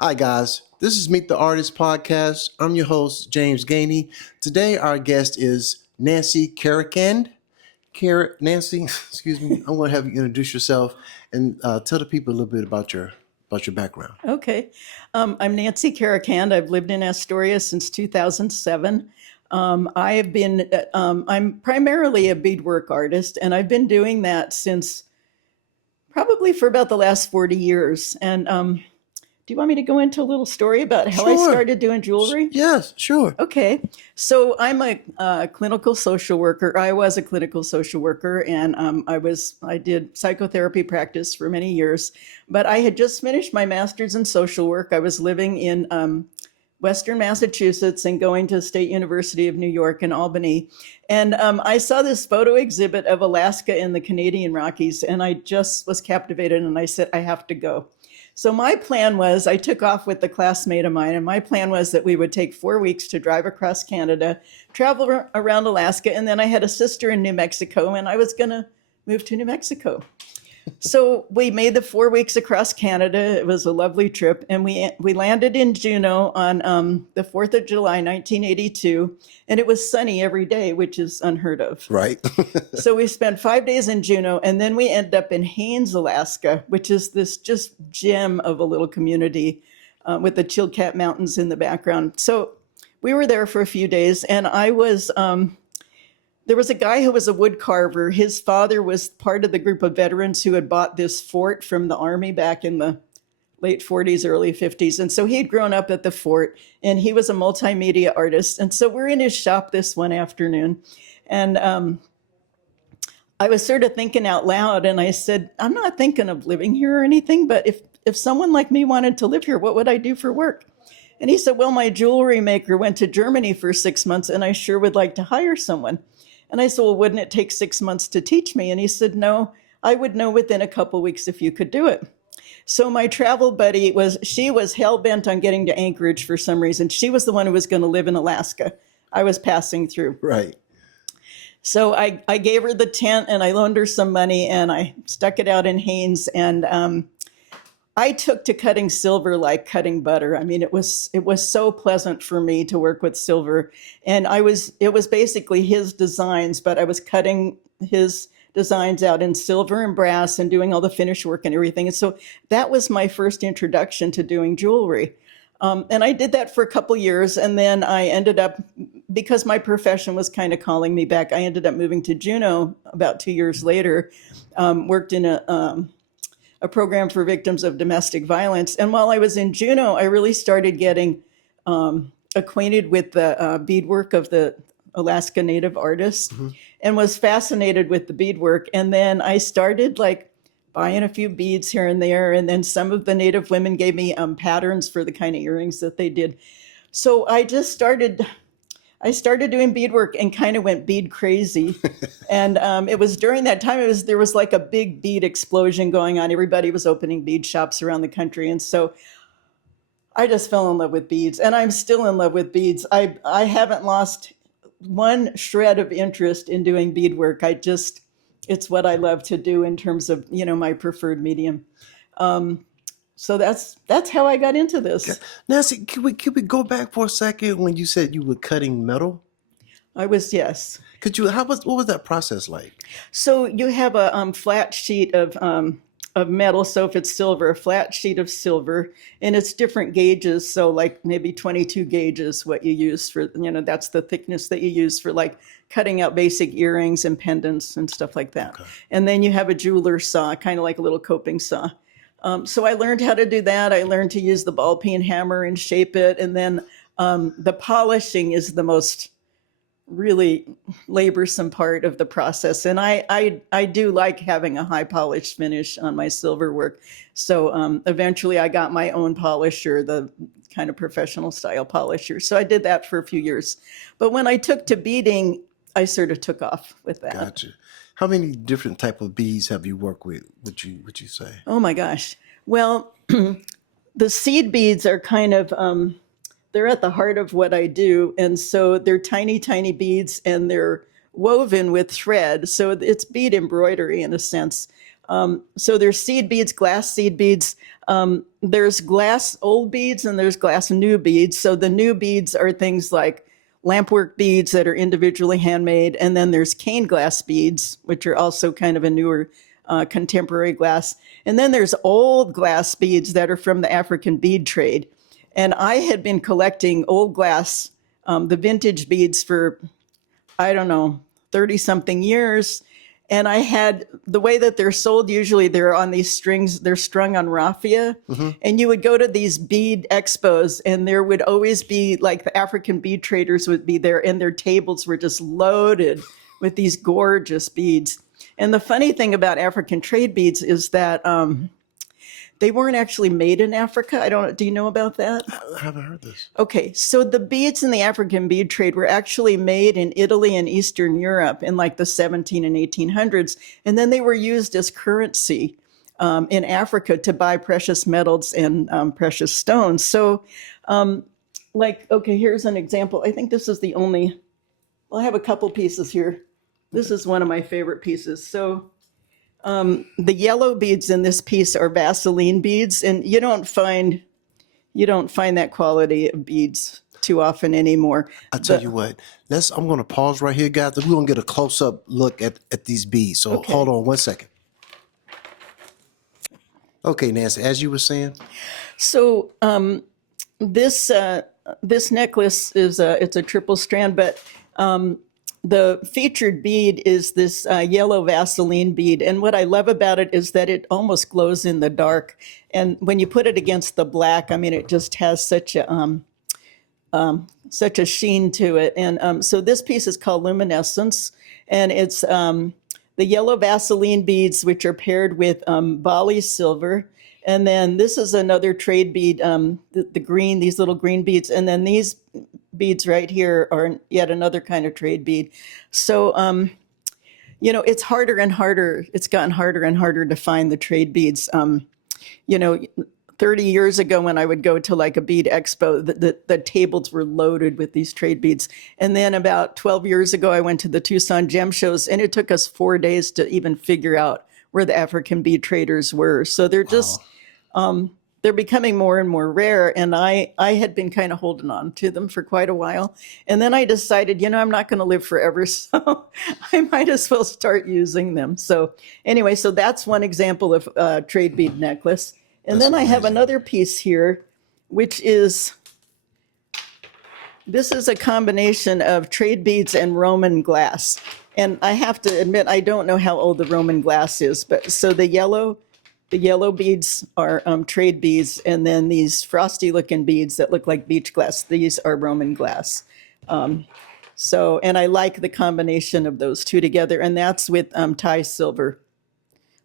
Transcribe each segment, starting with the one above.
Hi, guys. This is Meet the Artist podcast. I'm your host, James Gainey. Today, our guest is Nancy Karacand. Nancy, excuse me. I'm going to have you introduce yourself and tell the people a little bit about your background. Okay. I'm Nancy Karacand. I've lived in Astoria since 2007. I'm primarily a beadwork artist, and I've been doing that since probably for about the last 40 years. And do you want me to go into a little story about how I Sure. started doing jewelry? Yes, sure. Okay. So I'm a clinical social worker. I was a clinical social worker, and I did psychotherapy practice for many years. But I had just finished my master's in social work. I was living in Western Massachusetts and going to State University of New York in Albany. And I saw this photo exhibit of Alaska in the Canadian Rockies, and I just was captivated, and I said, I have to go. So my plan was, I took off with a classmate of mine, and my plan was that we would take 4 weeks to drive across Canada, travel around Alaska, and then I had a sister in New Mexico, and I was going to move to New Mexico. So we made the 4 weeks across Canada. It was a lovely trip, and we landed in Juneau on the 4th of July, 1982, and it was sunny every day, which is unheard of. Right. So we spent 5 days in Juneau, and then we ended up in Haines, Alaska, which is this just gem of a little community with the Chilkat Mountains in the background. So we were there for a few days, and there was a guy who was a wood carver. His father was part of the group of veterans who had bought this fort from the Army back in the late 40s, early 50s. And so he'd grown up at the fort, and he was a multimedia artist. And so we're in his shop this one afternoon, and I was sort of thinking out loud, and I said, I'm not thinking of living here or anything, but if someone like me wanted to live here, what would I do for work? And he said, well, my jewelry maker went to Germany for 6 months, and I sure would like to hire someone. And I said, well, wouldn't it take 6 months to teach me? And he said, no, I would know within a couple weeks if you could do it. So my travel buddy she was hell-bent on getting to Anchorage for some reason. She was the one who was going to live in Alaska. I was passing through. Right. So I gave her the tent, and I loaned her some money, and I stuck it out in Haines. And I took to cutting silver like cutting butter. I mean, it was so pleasant for me to work with silver. And it was basically his designs, but I was cutting his designs out in silver and brass and doing all the finish work and everything. And so that was my first introduction to doing jewelry. And I did that for a couple years, and then I ended up, because my profession was kind of calling me back, I ended up moving to Juneau about 2 years later, worked in a program for victims of domestic violence. And while I was in Juneau, I really started getting acquainted with the beadwork of the Alaska Native artists, and was fascinated with the beadwork. And then I started buying a few beads here and there. And then some of the Native women gave me patterns for the kind of earrings that they did. So I started doing beadwork and kind of went bead crazy. And it was during that time, there was like a big bead explosion going on. Everybody was opening bead shops around the country. And so I just fell in love with beads, and I'm still in love with beads. I haven't lost one shred of interest in doing beadwork. It's what I love to do in terms of, my preferred medium. So that's how I got into this. Okay. Nancy, can we go back for a second when you said you were cutting metal? I was, yes. What was that process like? So you have a flat sheet of metal. So if it's silver, a flat sheet of silver, and it's different gauges. So like maybe 22 gauges, what you use for, that's the thickness that you use for cutting out basic earrings and pendants and stuff like that. Okay. And then you have a jeweler's saw, kind of like a little coping saw. So I learned how to do that. I learned to use the ball peen hammer and shape it. And then the polishing is the most really laborsome part of the process. And I do like having a high polished finish on my silver work. So eventually I got my own polisher, the kind of professional style polisher. So I did that for a few years. But when I took to beading, I sort of took off with that. Gotcha. How many different type of beads have you worked with, would you say? Oh my gosh. Well, the seed beads are kind of, they're at the heart of what I do. And so they're tiny, tiny beads, and they're woven with thread. So it's bead embroidery in a sense. So there's seed beads, glass seed beads. There's glass old beads and there's glass new beads. So the new beads are things like lampwork beads that are individually handmade. And then there's cane glass beads, which are also kind of a newer contemporary glass. And then there's old glass beads that are from the African bead trade. And I had been collecting old glass, the vintage beads for, I don't know, 30 something years. And I had the way that they're sold, usually they're on these strings, they're strung on raffia. And you would go to these bead expos and there would always be like the African bead traders would be there and their tables were just loaded with these gorgeous beads. And the funny thing about African trade beads is that they weren't actually made in Africa. Do you know about that? I haven't heard this. Okay, so the beads in the African bead trade were actually made in Italy and Eastern Europe in like the 17 and 1800s. And then they were used as currency in Africa to buy precious metals and precious stones. So okay, here's an example. I think this is the only, well, I have a couple pieces here. This is one of my favorite pieces. So the yellow beads in this piece are Vaseline beads, and you don't find that quality of beads too often anymore. I tell you what, I'm going to pause right here, guys. We're going to get a close-up look at these beads. So hold on one second. Okay, Nancy, as you were saying. So this necklace is it's a triple strand, but the featured bead is this yellow Vaseline bead. And what I love about it is that it almost glows in the dark. And when you put it against the black, I mean, it just has such a sheen to it. And so this piece is called Luminescence. And it's the yellow Vaseline beads, which are paired with Bali silver. And then this is another trade bead, the green, these little green beads. And then these beads right here are yet another kind of trade bead. So, it's harder and harder. It's gotten harder and harder to find the trade beads. 30 years ago when I would go to like a bead expo, the tables were loaded with these trade beads. And then about 12 years ago, I went to the Tucson gem shows and it took us 4 days to even figure out where the African bead traders were. So they're just, they're becoming more and more rare. And I had been kind of holding on to them for quite a while. And then I decided, I'm not going to live forever. So I might as well start using them. So anyway, so that's one example of a trade bead necklace. And then I have another piece here, which is, this is a combination of trade beads and Roman glass. And I have to admit, I don't know how old the Roman glass is, but so the yellow beads are trade beads, and then these frosty looking beads that look like beach glass, these are Roman glass. And I like the combination of those two together, and that's with Thai silver.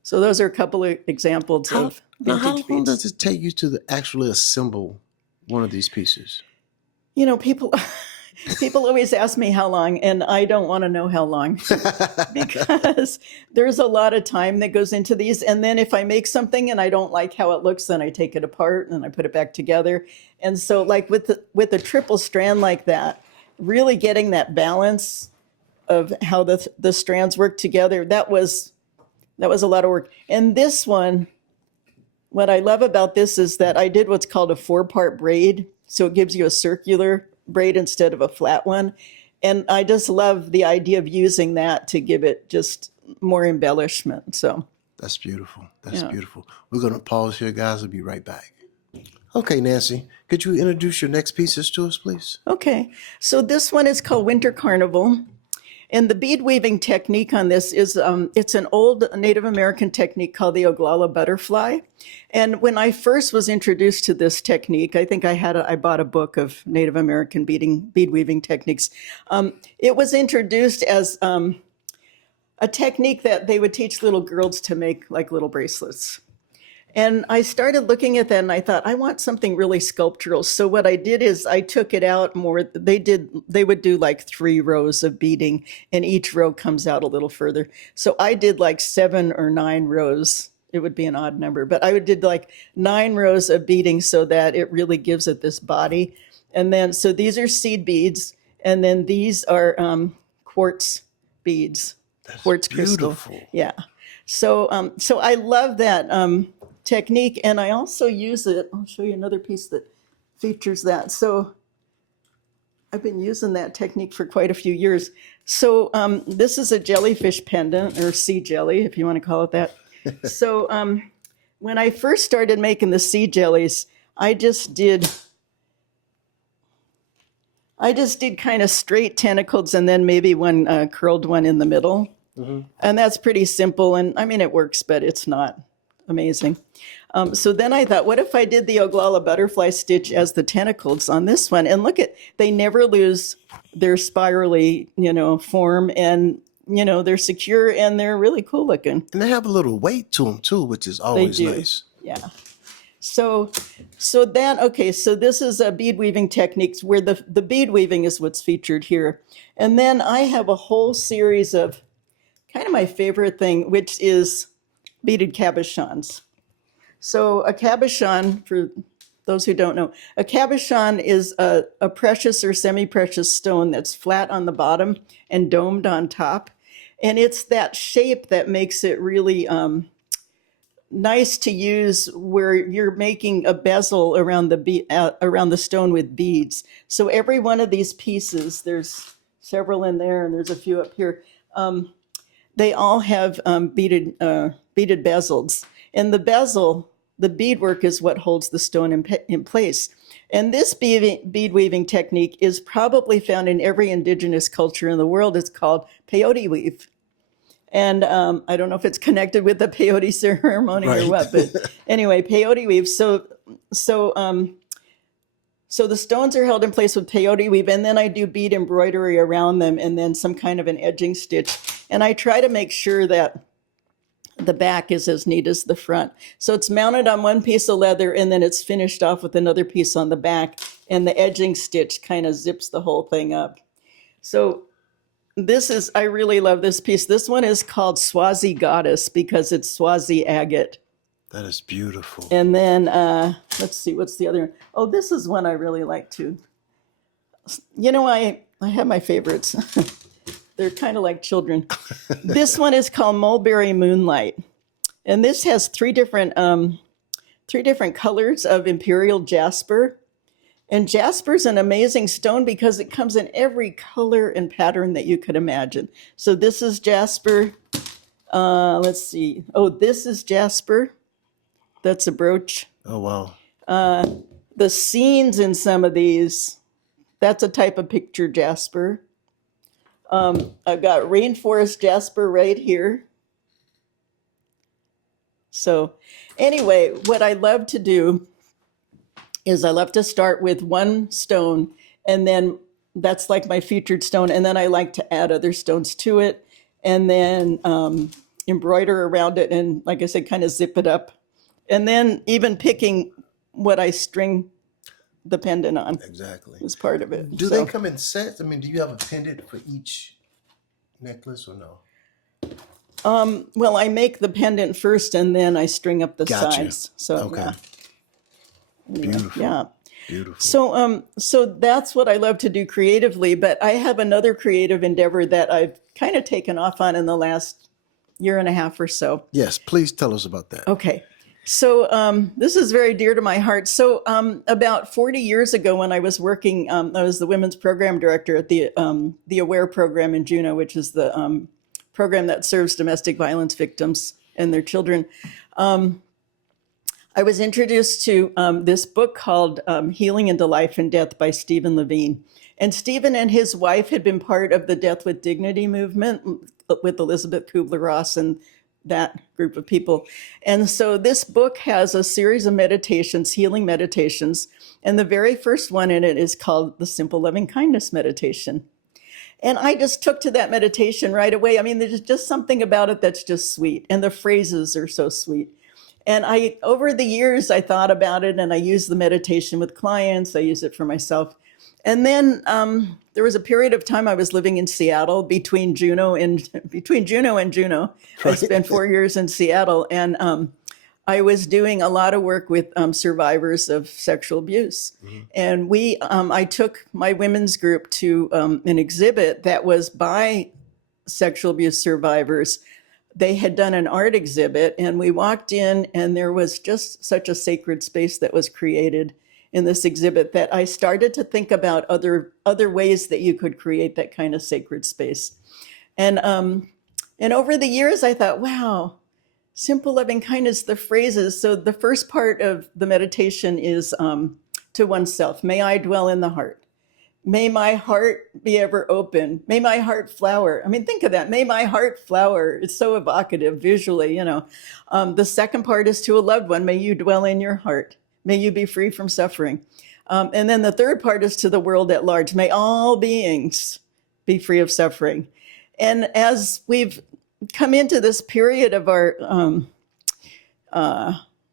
So those are a couple of examples of vintage beads. How long does it take you to actually assemble one of these pieces? People always ask me how long, and I don't want to know how long because there's a lot of time that goes into these. And then if I make something and I don't like how it looks, then I take it apart and I put it back together. And so like with a triple strand like that, really getting that balance of how the strands work together, that was a lot of work. And this one, what I love about this is that I did what's called a 4-part braid. So it gives you a circular braid instead of a flat one. And I just love the idea of using that to give it just more embellishment. So that's beautiful. That's beautiful. We're going to pause here, guys. We'll be right back. Okay, Nancy, could you introduce your next pieces to us, please? Okay. So this one is called Winter Carnival. And the bead weaving technique on this is, it's an old Native American technique called the Oglala butterfly. And when I first was introduced to this technique, I think I bought a book of Native American bead weaving techniques. It was introduced as a technique that they would teach little girls to make like little bracelets. And I started looking at that and I thought, I want something really sculptural. So what I did is I took it out more. They would do like 3 rows of beading and each row comes out a little further. So I did like 7 or 9 rows. It would be an odd number, but I did like 9 rows of beading so that it really gives it this body. And then, so these are seed beads. And then these are quartz beads, quartz crystal. Beautiful. Yeah. So I love that technique, and I also use it. I'll show you another piece that features that. So I've been using that technique for quite a few years. So this is a jellyfish pendant, or sea jelly, if you want to call it that. So when I first started making the sea jellies, I just did kind of straight tentacles and then maybe one curled one in the middle. And that's pretty simple. And I mean, it works, but it's not amazing. So then I thought, what if I did the Oglala butterfly stitch as the tentacles on this one? And look they never lose their spirally, form, and, they're secure and they're really cool looking. And they have a little weight to them too, which is always nice. Yeah. So this is a bead weaving techniques where the bead weaving is what's featured here. And then I have a whole series of kind of my favorite thing, which is beaded cabochons. So a cabochon, for those who don't know, a cabochon is a precious or semi-precious stone that's flat on the bottom and domed on top. And it's that shape that makes it really nice to use, where you're making a bezel around the stone with beads. So every one of these pieces, there's several in there and there's a few up here, they all have beaded bezels. And the bezel, the beadwork, is what holds the stone in place. And this bead weaving technique is probably found in every indigenous culture in the world. It's called peyote weave. And I don't know if it's connected with the peyote ceremony or what, but anyway, peyote weave. So the stones are held in place with peyote weave, and then I do bead embroidery around them, and then some kind of an edging stitch. And I try to make sure that the back is as neat as the front. So it's mounted on one piece of leather, and then it's finished off with another piece on the back, and the edging stitch kind of zips the whole thing up. So I really love this piece. This one is called Swazi Goddess because it's Swazi agate. That is beautiful. And then, let's see, what's the other one? Oh, this is one I really like too. I have my favorites. They're kind of like children. This one is called Mulberry Moonlight. And this has three different colors of imperial jasper. And jasper's an amazing stone because it comes in every color and pattern that you could imagine. So this is jasper. Let's see. Oh, this is jasper. That's a brooch. Oh, wow. The scenes in some of these, that's a type of picture jasper. I've got rainforest jasper right here. So anyway, what I love to do is I love to start with one stone, and then that's like my featured stone, and then I like to add other stones to it, and then embroider around it, and like I said, kind of zip it up, and then even picking what I string the pendant on. Exactly. Is part of it. Do they come in sets? I mean, do you have a pendant for each necklace or no? Well, I make the pendant first, and then I string up the Gotcha. sides. So Okay. yeah. Anyway, Beautiful. yeah. Beautiful. So that's what I love to do creatively, but I have another creative endeavor that I've kind of taken off on in the last year and a half or so. Yes, please tell us about that. Okay. So this is very dear to my heart. So about 40 years ago, when I was working, I was the women's program director at the AWARE program in Juneau, which is the program that serves domestic violence victims and their children. I was introduced to this book called Healing into Life and Death by Stephen Levine. And Stephen and his wife had been part of the Death with Dignity movement with Elizabeth Kubler-Ross and that group of people. And so this book has a series of meditations, healing meditations. And the very first one in it is called the Simple Loving Kindness Meditation. And I just took to that meditation right away. I mean, there's just something about it that's just sweet. And the phrases are so sweet. And over the years, I thought about it, and I used the meditation with clients. I use it for myself. And then there was a period of time I was living in Seattle between Juneau and Juneau. Right. I spent 4 years in Seattle, and I was doing a lot of work with survivors of sexual abuse. Mm-hmm. And I took my women's group to an exhibit that was by sexual abuse survivors they had done an art exhibit, and we walked in, and there was just such a sacred space that was created in this exhibit that I started to think about other ways that you could create that kind of sacred space. And over the years, I thought, wow, simple loving kindness, the phrases. So the first part of the meditation is to oneself. May I dwell in the heart. May my heart be ever open. May my heart flower. I mean, think of that. May my heart flower. It's so evocative visually, you know. The second part is to a loved one. May you dwell in your heart. May you be free from suffering. And then the third part is to the world at large. May all beings be free of suffering. And as we've come into this period of our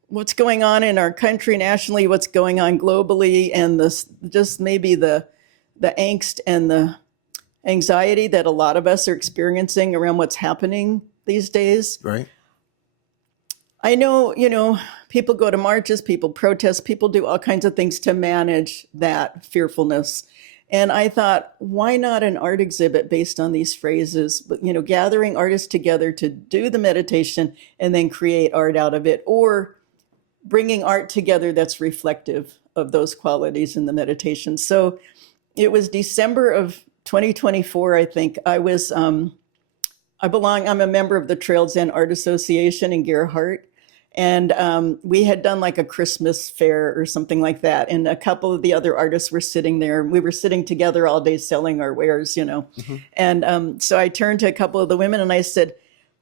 what's going on in our country nationally, what's going on globally, and this just maybe the angst and the anxiety that a lot of us are experiencing around what's happening these days. Right. I know, you know, people go to marches, people protest, people do all kinds of things to manage that fearfulness. And I thought, why not an art exhibit based on these phrases, but, you know, gathering artists together to do the meditation and then create art out of it, or bringing art together that's reflective of those qualities in the meditation. So it was December of 2024, I think. I'm a member of the Trails End Art Association in Gearheart. And we had done like a Christmas fair or something like that. And a couple of the other artists were sitting there. We were sitting together all day selling our wares, you know. Mm-hmm. And so I turned to a couple of the women and I said,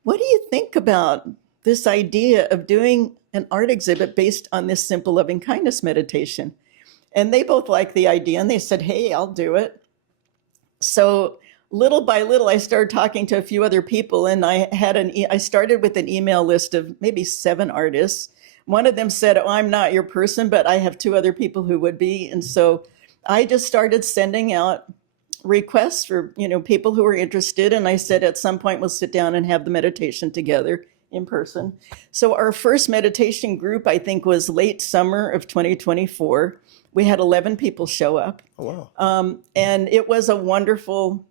what do you think about this idea of doing an art exhibit based on this simple loving kindness meditation? And they both liked the idea and they said, hey, I'll do it. So little by little, I started talking to a few other people, and I started with an email list of maybe 7 artists. One of them said, oh, I'm not your person, but I have 2 other people who would be. And so I just started sending out requests for, you know, people who were interested. And I said, at some point, we'll sit down and have the meditation together in person. So our first meditation group, I think, was late summer of 2024. We had 11 people show up. Oh, wow. And it was a wonderful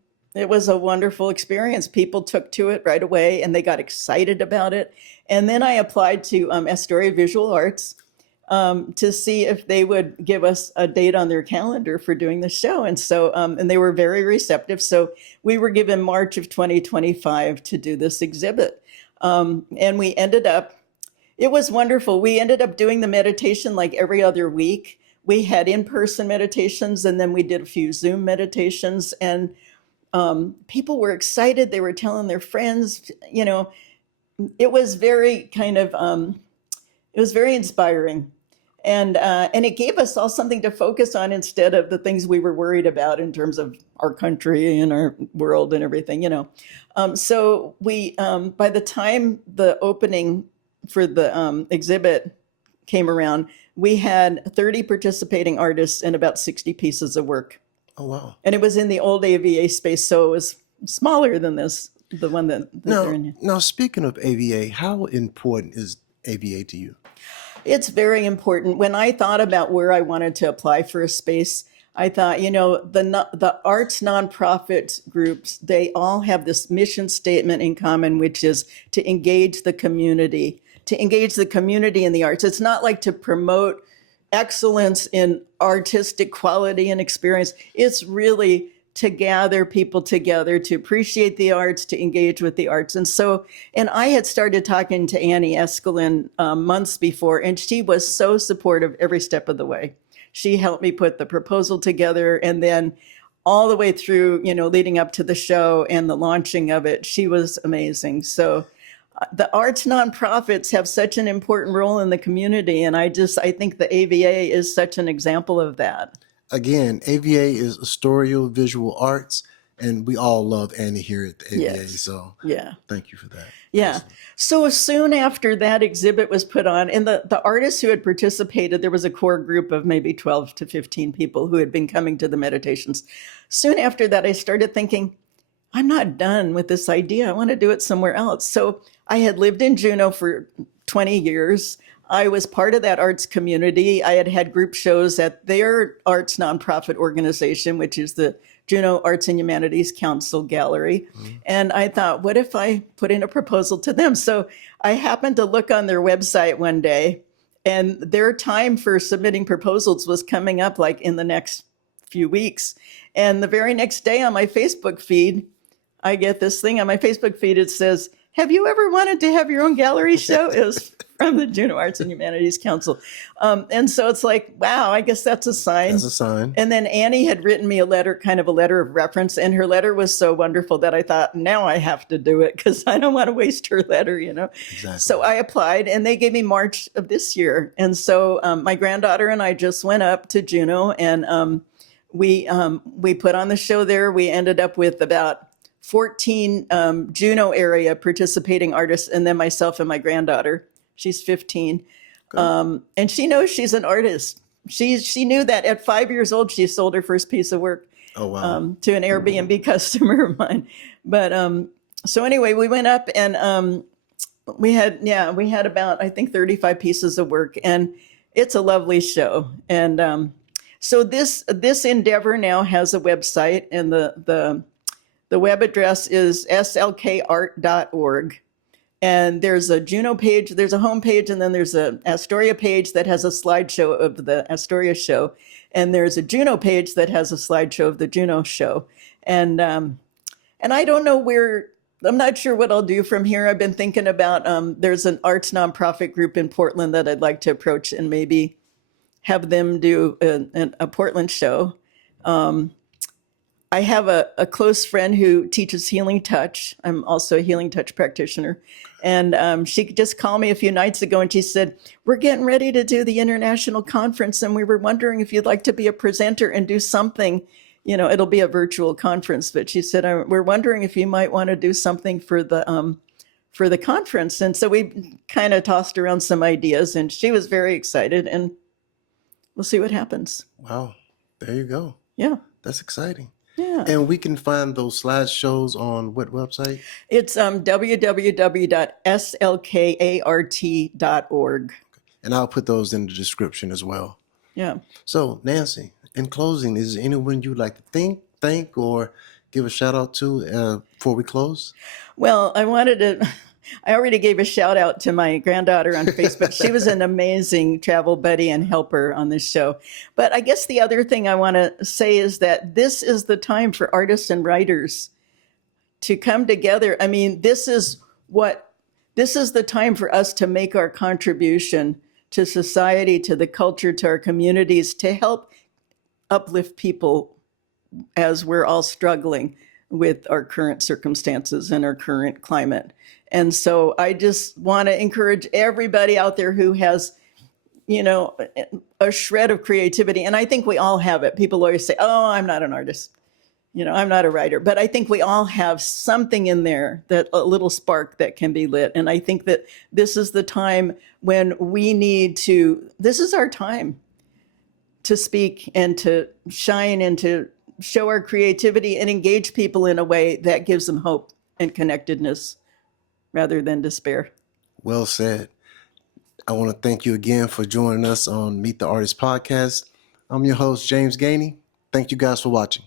experience. People took to it right away and they got excited about it. And then I applied to Astoria Visual Arts to see if they would give us a date on their calendar for doing the show. And so, and they were very receptive. So we were given March of 2025 to do this exhibit. And it was wonderful. We ended up doing the meditation like every other week. We had in-person meditations, and then we did a few Zoom meditations, and people were excited. They were telling their friends, you know, it was very it was very inspiring. And it gave us all something to focus on instead of the things we were worried about in terms of our country and our world and everything, you know. So we, by the time the opening for the exhibit came around, we had 30 participating artists and about 60 pieces of work. Oh, wow. And it was in the old AVA space, so it was smaller than this, the one that they're in. Now, speaking of AVA, how important is AVA to you? It's very important. When I thought about where I wanted to apply for a space, I thought, you know, the arts nonprofit groups, they all have this mission statement in common, which is to engage the community in the arts. It's not like to promote excellence in artistic quality and experience. It's really to gather people together, to appreciate the arts, to engage with the arts. And I had started talking to Annie Eskelin months before, and she was so supportive every step of the way. She helped me put the proposal together, and then all the way through, you know, leading up to the show and the launching of it, she was amazing. So the arts nonprofits have such an important role in the community, and I think the AVA is such an example of that. Again, AVA is Astoria Visual Arts, and we all love Annie here at the AVA. Yes. So yeah, thank you for that. Yeah. Awesome. So soon after that exhibit was put on, and the artists who had participated, there was a core group of maybe 12 to 15 people who had been coming to the meditations. Soon after that, I started thinking, I'm not done with this idea. I want to do it somewhere else. So I had lived in Juneau for 20 years. I was part of that arts community. I had had group shows at their arts nonprofit organization, which is the Juneau Arts and Humanities Council Gallery. And I thought, what if I put in a proposal to them? So I happened to look on their website one day, and their time for submitting proposals was coming up like in the next few weeks. And the very next day on my Facebook feed, I get this thing on my Facebook feed. It says, have you ever wanted to have your own gallery show? It was from the Juneau Arts and Humanities Council. And so it's like, wow, I guess that's a sign. That's a sign. And then Annie had written me a letter, kind of a letter of reference. And her letter was so wonderful that I thought, now I have to do it because I don't want to waste her letter, you know. Exactly. So I applied, and they gave me March of this year. And so my granddaughter and I just went up to Juneau, and we put on the show there. We ended up with about 14 Juneau area participating artists, and then myself and my granddaughter. She's 15. And she knows she's an artist. She knew that at 5 years old, she sold her first piece of work Oh, wow. to an Airbnb customer of mine. But so anyway, we went up, and we had about, I think, 35 pieces of work, and it's a lovely show. And so this endeavor now has a website, and the web address is slkart.org. And there's a Juneau page, there's a home page, and then there's a Astoria page that has a slideshow of the Astoria show. And there's a Juneau page that has a slideshow of the Juneau show. And I don't know I'm not sure what I'll do from here. I've been thinking about, there's an arts nonprofit group in Portland that I'd like to approach and maybe have them do a Portland show. I have a close friend who teaches Healing Touch. I'm also a Healing Touch practitioner. And she just called me a few nights ago, and she said, we're getting ready to do the international conference, and we were wondering if you'd like to be a presenter and do something. You know, it'll be a virtual conference, but she said, we're wondering if you might want to do something for the conference. And so we kind of tossed around some ideas, and she was very excited, and we'll see what happens. Wow. There you go. Yeah. That's exciting. Yeah. And we can find those slideshows on what website? It's www.slkart.org. And I'll put those in the description as well. Yeah. So, Nancy, in closing, is there anyone you'd like to thank, or give a shout out to before we close? Well, I already gave a shout out to my granddaughter on Facebook. She was an amazing travel buddy and helper on this show. But I guess the other thing I want to say is that this is the time for artists and writers to come together. I mean, this is the time for us to make our contribution to society, to the culture, to our communities, to help uplift people as we're all struggling with our current circumstances and our current climate. And so I just want to encourage everybody out there who has, you know, a shred of creativity. And I think we all have it. People always say, oh, I'm not an artist. You know, I'm not a writer. But I think we all have something in there, that a little spark that can be lit. And I think that this is the time when this is our time to speak and to shine and to show our creativity and engage people in a way that gives them hope and connectedness rather than despair. Well said. I want to thank you again for joining us on Meet the Artist podcast. I'm your host, James Gainey. Thank you guys for watching.